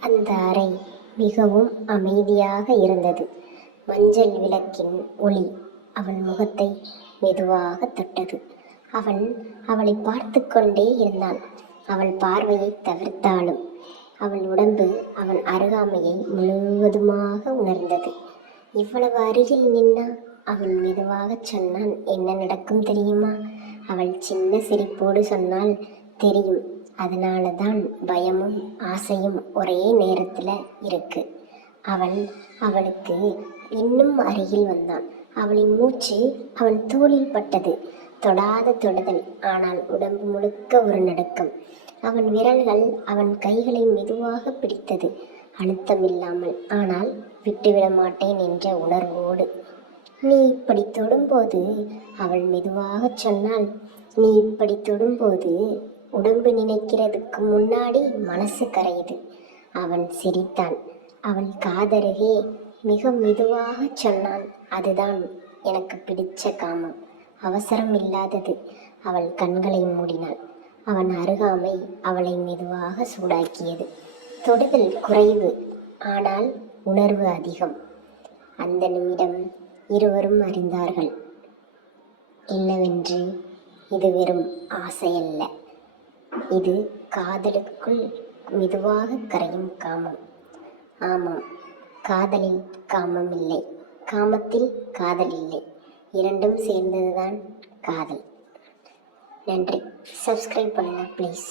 அந்த அறை மிகவும் அமைதியாக இருந்தது. மஞ்சள் விளக்கின் ஒளி அவன் முகத்தை மெதுவாக தொட்டது. அவன் அவளை பார்த்து கொண்டே இருந்தான். அவள் பார்வையை தவிர்த்தாலும் அவள் உடம்பு அவன் அருகாமையை முழுவதுமாக உணர்ந்தது. இவ்வளவு அருகில் நின்னா அவன் மெதுவாகச் சொன்னான், என்ன நடக்கும் தெரியுமா? அவள் சின்ன சிரிப்போடு சொன்னால், தெரியும். அதனால தான் பயமும் ஆசையும் ஒரே நேரத்தில் இருக்கு. அவன் அவளுக்கு இன்னும் அருகில் வந்தான். அவளின் மூச்சு அவன் தோளில் பட்டது. தொடாத தொடுதல், ஆனால் உடம்பு முழுக்க ஒரு நடுக்கம். அவன் விரல்கள் அவன் கைகளை மெதுவாக பிடித்தது, அழுத்தமில்லாமல், ஆனால் விட்டுவிட மாட்டேன் என்ற உணர்வோடு. நீ இப்படி தொடும்போது, அவள் மெதுவாகச் சொன்னாள், நீ இப்படி தொடும்போது உடம்பு நினைக்கிறதுக்கு முன்னாடி மனசு கரையுது. அவன் சிரித்தான். அவள் காதருகே மிக மெதுவாகச் சொன்னான், அதுதான் எனக்கு பிடிச்ச காமம், அவசரம் இல்லாதது. அவள் கண்களை மூடினாள். அவன் அருகாமை அவளை மெதுவாக சூடாக்கியது. தொடுதல் குறைவு, ஆனால் உணர்வு அதிகம். அந்த நிமிடம் இருவரும் அறிந்தார்கள் என்னவென்று. இது வெறும் ஆசையல்ல, இது காதலுக்குள் மெதுவாக கரையும் காமம். ஆமாம், காதலில் காமம் இல்லை, காமத்தில் காதல் இல்லை. இரண்டும் சேர்ந்ததுதான் காதல். நன்றி. சப்ஸ்கிரைப் பண்ணுங்கள் ப்ளீஸ்.